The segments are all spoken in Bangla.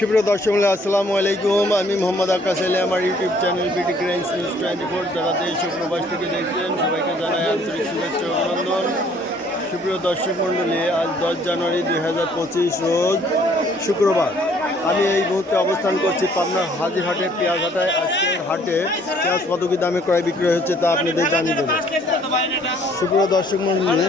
সুপ্রিয় দর্শক আসসালামু আলাইকুম। আমি মোহাম্মদ আকাশ আলী, আমার ইউটিউব চ্যানেল বিটি ক্রাইন্স নিউজ টোয়েন্টি ফোর। যারা দেশ প্রবাস থেকে দেখছেন, সবাইকে জানাই আন্তরিক শুভেচ্ছা অভিনন্দন। সুপ্রিয় দর্শক মণ্ডলী আজ দশ জানুয়ারি দুই হাজার পঁচিশ রোজ শুক্রবার। আমি এই মুহূর্তে অবস্থান করছি পাবনা হাজিরহাটে পেঁয়াজ হাটায় আজকের হাটে পেঁয়াজ কত কি দামে ক্রয় বিক্রয় হচ্ছে তা আপনাদের জানিয়ে দেবো। সুপ্রিয় দর্শক মণ্ডলী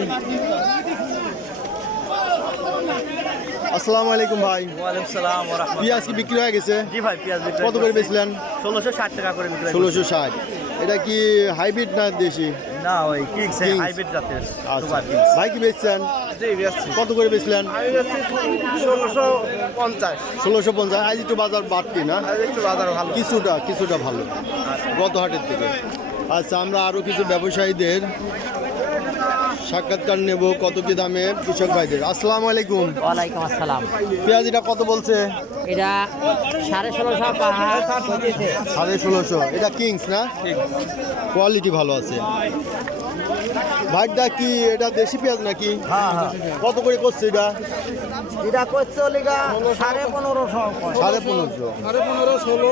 আসসালামু আলাইকুম ভাই। ওয়ালাইকুম সালাম। পেঁয়াজ কি বিক্রি হয়ে গেছে? জি ভাই পেঁয়াজ বিক্রি কত করে বেচলেন? ষোলোশো ষাট টাকা করে বিক্রি ষোলোশো ষাট। এটা কি হাইব্রিড না দেশি? না ওই কিংস Kings। হাইব্রিড জাতের আচ্ছা। ভাই কি বেচছেন? কত করে বেচলেন? ষোলোশো পঞ্চাশ। ষোলোশো পঞ্চাশ। আজ একটু বাজার বাড়তি না? আর একটু বাজার ভালো। কিছুটা কিছুটা ভালো। গত হাটের থেকে। আচ্ছা আমরা আরও কিছু ব্যবসায়ীদের সাক্ষাৎকার নেব কত কি দামে কৃষক ভাইদের। আসসালামু আলাইকুম। ওয়ালাইকুম আসসালাম। পেঁয়াজ এটা কত বলছে? এটা সাড়ে ষোলোশো সাড়ে ষোলোশো। এটা কিংস না? কোয়ালিটি ভালো আছে। ভাইটা কি এটা দেশি পেঁয়াজ নাকি? হ্যাঁ হ্যাঁ। কত করে করছে এটা? এটা করছে লিগা সাড়ে পনেরোশো সাড়ে পনেরোশো। সাড়ে পনেরো ষোলো।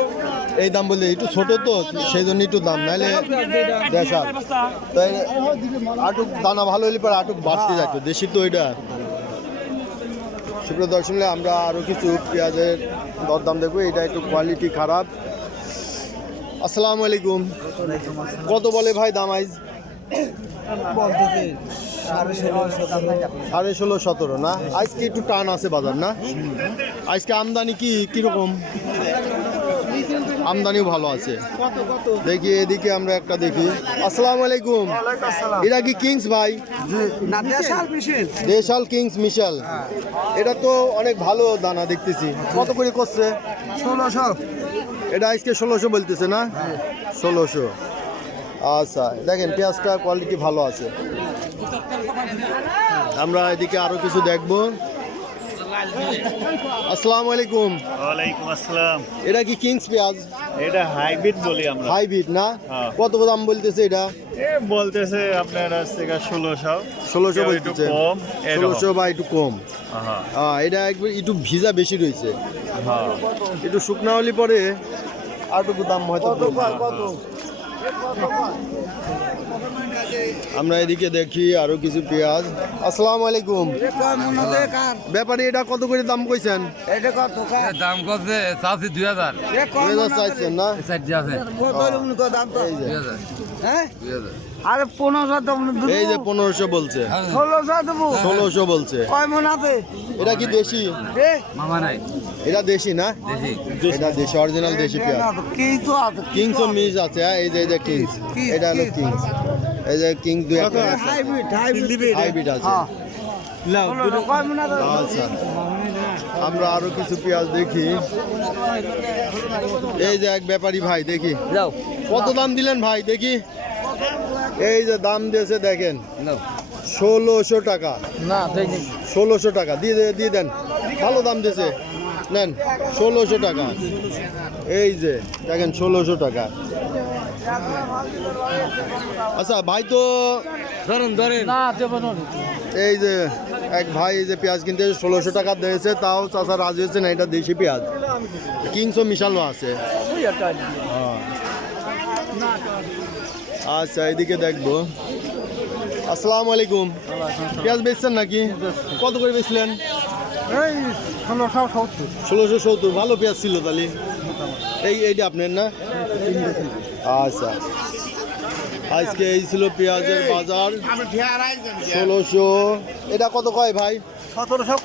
এই দাম বললে একটু ছোট তো সেই জন্য একটু দাম নাহলে দেশাল। তাই আটুক দানা ভালো হলে পরে আটুক বাড়তে যাচ্ছে দেশি তো এটা। সুপ্রিয় দর্শক মিলে আমরা আরও কিছু পেঁয়াজের দরদাম দেখব এটা একটু কোয়ালিটি খারাপ। আসসালামু আলাইকুম। কত বলে ভাই দাম আইজ? সাড়ে ষোলো সতেরো না? আজকে একটু টান আছে বাজার না? আজকে আমদানি কি কীরকম? আমদানিও ভালো আছে। দেখি এদিকে আমরা একটা দেখি। আসসালামু আলাইকুম। এটা কি কিংস ভাই? দেশাল কিংস মিশাল। এটা তো অনেক ভালো দানা দেখতেছি। কত করে করছে ষোলোশো। এটা আজকে ষোলোশো বলতেছে না? ষোলোশো। আচ্ছা দেখেন পেঁয়াজটা কোয়ালিটি ভালো আছে। আমরা এদিকে আরও কিছু দেখব। আসসালামু আলাইকুম। ওয়ালাইকুম আসসালাম। এটা কি কিংস পেঁয়াজ? এটা হাইব্রিড বলি আমরা। হাইব্রিড না? হ্যাঁ। কত দাম বলতেছে এটা? এ বলতেছে আপনার আসছে ষোলোশো। ষোলোশো বলতেছে। কম ষোলোশো বা একটু কম। হ্যাঁ। হ্যাঁ এটা একবার একটু ভিজা বেশি রয়েছে। হ্যাঁ। একটু শুকনা হলে পরে আর আরটুকু দাম হয়তো কমবে। আমরা এদিকে দেখি আরও কিছু পেঁয়াজ। আসসালামু আলাইকুম। ব্যাপারে এটা কত করে দাম কইছেন? এটা কত দাম চাষি দুই হাজার। চাইছেন না? চারটি আছে। দাম তো এই যে। দুই হাজার। হ্যাঁ দুই হাজার। আরে পনেরোশো এই যে পনেরোশো বলছে। ষোলোশো দেবো। ষোলোশো বলছে। কয় মন আছে? এটা কি দেশি? মামা নাই। এটা দেশি না? এটা দেশি অরিজিনাল দেশি পেঁয়াজ কি আছে কিংস ও মিস আছে হ্যাঁ, এই যে এই যে কিংস। এটা হলো কিংস। এই যে কিংস দুই হাইব্রিড আছে। হ্যাঁ। মন আছে? আচ্ছা। আমরা আরও কিছু পেঁয়াজ দেখি। এই যে এক ব্যাপারী ভাই দেখি। যাও। কত দাম দিলেন ভাই দেখি। এই যে দাম দিয়েছে দেখেন। ষোলোশো টাকা। না ষোলোশো টাকা। দিয়ে দে- দিয়ে দেন। ভালো দাম দিয়েছে। নেন ষোলোশো টাকা। এই যে দেখেন ষোলোশো টাকা। আচ্ছা ভাই তো ধরেন ধরেন। না দেবো না এই যে এক ভাই এই যে পেঁয়াজ কিনতে ষোলোশো টাকা দিয়েছে তাও চাষা রাজি হচ্ছে না এটা দেশি পেঁয়াজ। কিংসও মিশানো আছে। হ্যাঁ। আচ্ছা এদিকে দেখব। আসসালামু আলাইকুম। পেঁয়াজ বেচছেন নাকি? কত করে বেচলেন? এই ষোলোশো সত্তর। ষোলোশো সত্তর ভালো পেঁয়াজ ছিল তাহলে। এই এইটা আপনার না? আচ্ছা। আজকে এই ছিল পেঁয়াজের বাজার। ষোলোশো। এটা কত কয় ভাই? সতেরোশো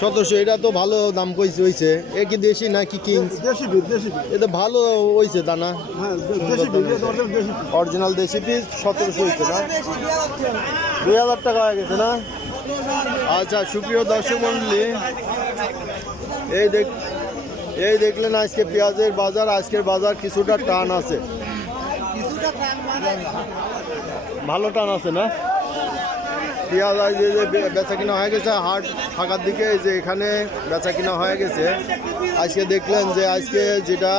সতেরোশো এটা তো ভালো দাম কইছে হইছে। এ কি দেশি নাকি কিংস দেশি দেশি এটা ভালো হইছে দানা হ্যাঁ দেশি বীজ দেশি অরিজিনাল দেশি পিস সতেরোশো হইছে না? দুই হাজার টাকা হয়ে গেছে না? আচ্ছা সুপ্রিয় দর্শক মন্ডলী এই দেখ এই দেখলেন আজকে পেঁয়াজের বাজার আজকের বাজার কিছুটা টান আছে। ভালো টান আছে না? পেঁয়াজ এই যে বেচা কিনা হয়ে গেছে, হাট ফাঁকার দিকে যে এখানে বেচা কিনা হয়ে গেছে। আজকে দেখলেন যে আজকে যেটা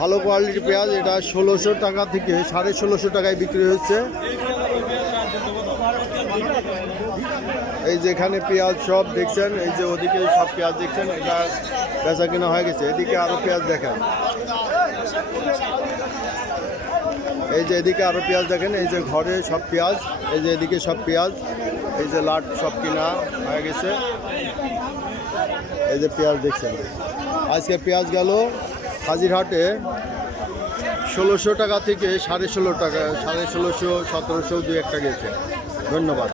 ভালো কোয়ালিটির পেঁয়াজ, এটা ষোলোশো টাকা থেকে সাড়ে ষোলোশো টাকায় বিক্রি হচ্ছে। এই যে এখানে পেঁয়াজ সব দেখছেন, এই যে ওদিকে সব পেঁয়াজ দেখছেন, এটা বেচা কিনা হয়ে গেছে। এদিকে আরও পেঁয়াজ দেখেন। এই যে এদিকে আরও পেঁয়াজ দেখেন, এই যে ঘরে সব পেঁয়াজ, এই যে এদিকে সব পেঁয়াজ, এই যে লাট সব কিনা হয়ে গেছে। এই যে পেঁয়াজ দেখছেন। আজকে পেঁয়াজ গেল হাজিরহাটে ষোলোশো টাকা থেকে সাড়ে ষোলো টাকা, সাড়ে ষোলোশো, সতেরোশো দু একটা গেছে। ধন্যবাদ।